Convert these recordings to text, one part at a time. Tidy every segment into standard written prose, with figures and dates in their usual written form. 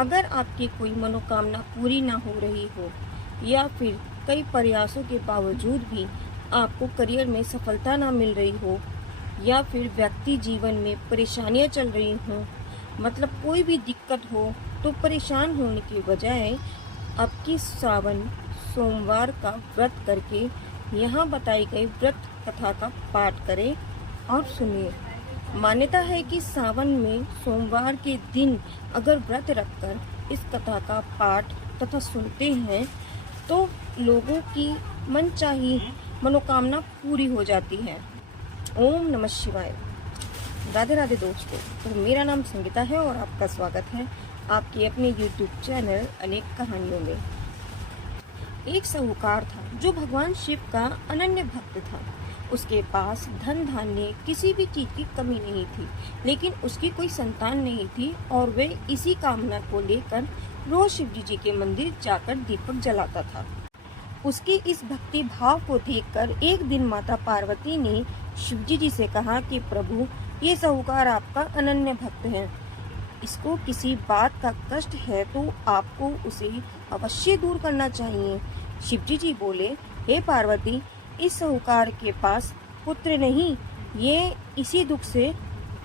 अगर आपकी कोई मनोकामना पूरी ना हो रही हो या फिर कई प्रयासों के बावजूद भी आपको करियर में सफलता ना मिल रही हो या फिर व्यक्ति जीवन में परेशानियां चल रही हों, मतलब कोई भी दिक्कत हो, तो परेशान होने के बजाय आपकी सावन सोमवार का व्रत करके यहाँ बताई गई व्रत कथा का पाठ करें और सुनिए। मान्यता है कि सावन में सोमवार के दिन अगर व्रत रखकर इस कथा का पाठ तथा सुनते हैं तो लोगों की मनचाही मनोकामना पूरी हो जाती है। ओम नमः शिवाय। राधे राधे दोस्तों, तो मेरा नाम संगीता है और आपका स्वागत है आपके अपने YouTube चैनल अनेक कहानियों में। एक साहूकार था जो भगवान शिव का अनन्य भक्त था। उसके पास धन धान्य किसी भी चीज की कमी नहीं थी, लेकिन उसकी कोई संतान नहीं थी और वह इसी कामना को लेकर रोज शिव जी के मंदिर जाकर दीपक जलाता था। उसकी इस भक्ति भाव को देखकर एक दिन माता पार्वती ने शिवजी जी से कहा कि प्रभु, ये साहूकार आपका अनन्य भक्त है, इसको किसी बात का कष्ट है तो आपको उसे अवश्य दूर करना चाहिए। शिवजी जी बोले, हे पार्वती, इस साहूकार के पास पुत्र नहीं, ये इसी दुख से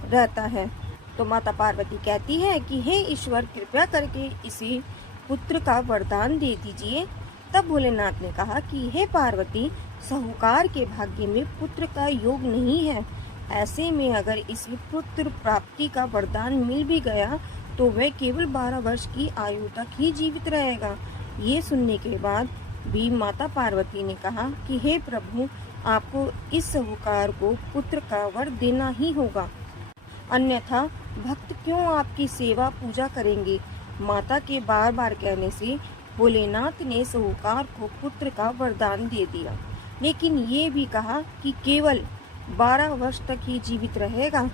रहता है। तो माता पार्वती कहती है कि हे ईश्वर, कृपया करके इसे पुत्र का वरदान दे दीजिए। तब भोलेनाथ ने कहा कि हे पार्वती, साहूकार के भाग्य में पुत्र का योग नहीं है। ऐसे में अगर इसे पुत्र प्राप्ति का वरदान मिल भी गया तो वह केवल 12 वर्ष की आयु तक ही जीवित रहेगा। ये सुनने के बाद भी माता पार्वती ने कहा कि हे प्रभु, आपको इस साहूकार को पुत्र का वर देना ही होगा, अन्यथा भक्त क्यों आपकी सेवा पूजा करेंगे। माता के बार बार कहने से भोलेनाथ ने साहूकार को पुत्र का वरदान दे दिया, लेकिन ये भी कहा कि केवल 12 वर्ष तक ही जीवित रहेगा।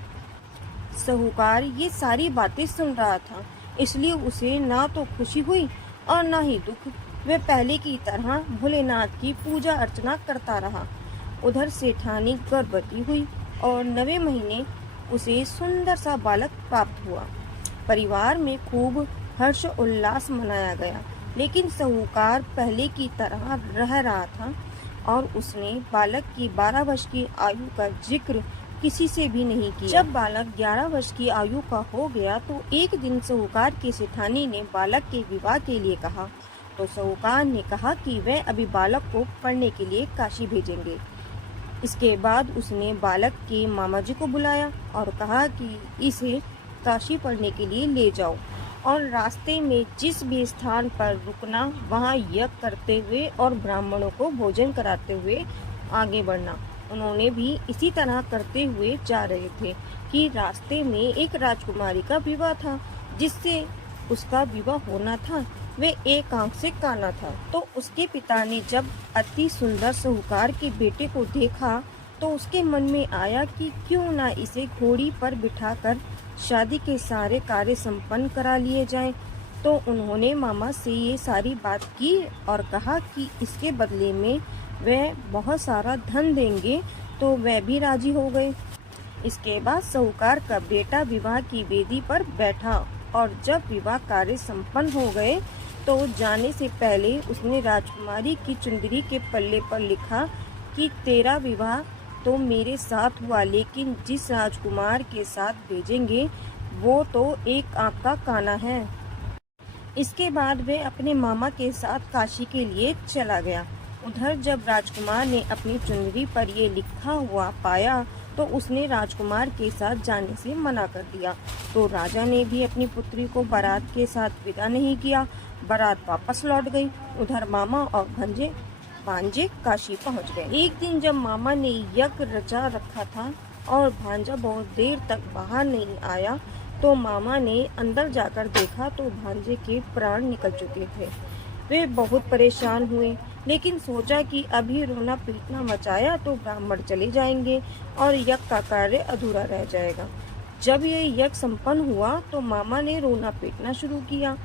साहूकार ये सारी बातें सुन रहा था, इसलिए उसे ना तो खुशी हुई और ना ही दुख। वह पहले की तरह भोलेनाथ की पूजा अर्चना करता रहा। उधर सेठानी गर्भवती हुई और 9वें महीने उसे सुंदर सा बालक प्राप्त हुआ। परिवार में खूब हर्ष उल्लास मनाया गया, लेकिन साहूकार पहले की तरह रह रहा था और उसने बालक की 12 वर्ष की आयु का जिक्र किसी से भी नहीं किया। जब बालक 11 वर्ष की आयु का हो गया तो एक दिन साहूकार की सेठानी ने बालक के विवाह के लिए कहा। तो साहूकार ने कहा कि वह अभी बालक को पढ़ने के लिए काशी भेजेंगे। इसके बाद उसने बालक के मामा जी को बुलाया और कहा कि इसे काशी पढ़ने के लिए ले जाओ और रास्ते में जिस भी स्थान पर रुकना वहाँ यज्ञ करते हुए और ब्राह्मणों को भोजन कराते हुए आगे बढ़ना। उन्होंने भी इसी तरह करते हुए जा रहे थे कि रास्ते में एक राजकुमारी का विवाह था, जिससे उसका विवाह होना था। वे एक आंख से काना था। तो उसके पिता ने जब अति सुंदर साहूकार के बेटे को देखा तो उसके मन में आया कि क्यों ना इसे घोड़ी पर बिठाकर शादी के सारे कार्य संपन्न करा लिए जाएं। तो उन्होंने मामा से ये सारी बात की और कहा कि इसके बदले में वह बहुत सारा धन देंगे। तो वह भी राजी हो गए। इसके बाद साहूकार का बेटा विवाह की वेदी पर बैठा और जब विवाह कार्य संपन्न हो गए तो जाने से पहले उसने राजकुमारी की चुंदरी के पल्ले पर लिखा कि तेरा विवाह तो मेरे साथ हुआ, लेकिन जिस राजकुमार के साथ भेजेंगे वो तो एक आंख का काना है। इसके बाद वह अपने मामा के साथ काशी के लिए चला गया। उधर जब राजकुमार ने अपनी चुनरी पर ये लिखा हुआ पाया तो उसने राजकुमार के साथ जाने से मना कर दिया। तो राजा ने भी अपनी पुत्री को बारात के साथ विदा नहीं किया। बारात वापस लौट गई। उधर मामा और भांजे काशी पहुंच गए। एक दिन जब मामा ने यज्ञ रचा रखा था और भांजा बहुत देर तक बाहर नहीं आया तो मामा ने अंदर जाकर देखा तो भांजे के प्राण निकल चुके थे। वे बहुत परेशान हुए, लेकिन सोचा कि अभी रोना पीटना मचाया तो ब्राह्मण चले जाएंगे और यज्ञ का कार्य अधूरा रह जाएगा। जब यह यज्ञ संपन्न हुआ तो मामा ने रोना पीटना शुरू किया।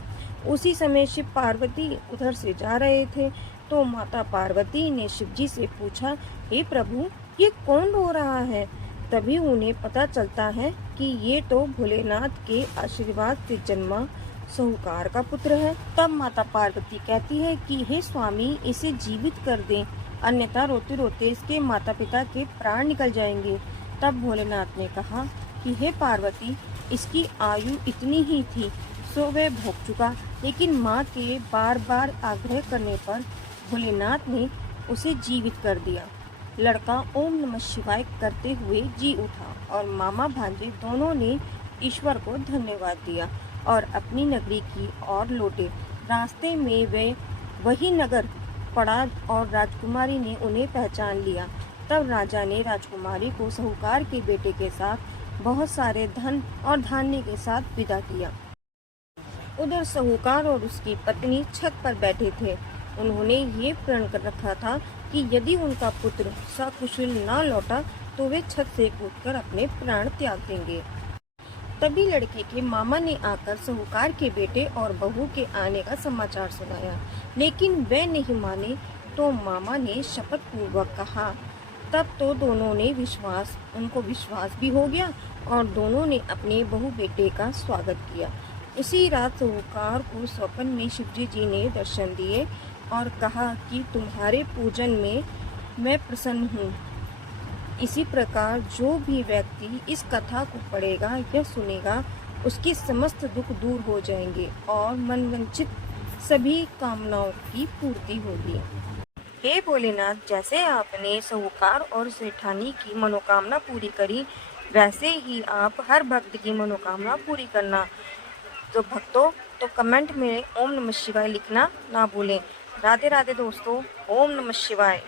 उसी समय शिव पार्वती उधर से जा रहे थे तो माता पार्वती ने शिवजी से पूछा, हे प्रभु, ये कौन रो रहा है। तभी उन्हें पता चलता है कि ये तो भोलेनाथ के आशीर्वाद से जन्मा साहूकार का पुत्र है। तब माता पार्वती कहती है कि हे स्वामी, इसे जीवित कर दें, अन्यथा रोते रोते इसके माता पिता के प्राण निकल जाएंगे। तब भोलेनाथ ने कहा कि हे पार्वती, इसकी आयु इतनी ही थी, सो वह भोग चुका। लेकिन माँ के बार बार आग्रह करने पर भोलेनाथ ने उसे जीवित कर दिया। लड़का ओम नमः शिवाय करते हुए जी उठा और मामा भांजे दोनों ने ईश्वर को धन्यवाद दिया और अपनी नगरी की ओर लौटे। रास्ते में वे वही नगर पड़ा और राजकुमारी ने उन्हें पहचान लिया। तब राजा ने राजकुमारी को साहूकार के बेटे के साथ बहुत सारे धन और धान्य के साथ विदा किया। उधर साहूकार और उसकी पत्नी छत पर बैठे थे। उन्होंने ये प्रण कर रखा था कि यदि उनका पुत्र सकुशल न लौटा तो वे छत से कूदकर अपने प्राण त्याग देंगे। तभी लड़के के मामा ने आकर साहूकार के बेटे और बहू के आने का समाचार सुनाया, लेकिन वे नहीं माने तो मामा ने शपथ पूर्वक कहा। तब तो दोनों ने उनको विश्वास भी हो गया और दोनों ने अपने बहू बेटे का स्वागत किया। उसी रात साहूकार को स्वप्न में शिवजी जी ने दर्शन दिए और कहा कि तुम्हारे पूजन में मैं प्रसन्न हूँ। इसी प्रकार जो भी व्यक्ति इस कथा को पढ़ेगा या सुनेगा, उसकी समस्त दुख दूर हो जाएंगे और मनवांछित सभी कामनाओं की पूर्ति होगी। हे भोलेनाथ, जैसे आपने साहूकार और सेठानी की मनोकामना पूरी करी, वैसे ही आप हर भक्त की मनोकामना पूरी करना। तो भक्तों, तो कमेंट में ओम नमः शिवाय लिखना ना भूलें। राधे राधे दोस्तों, ओम नमः शिवाय।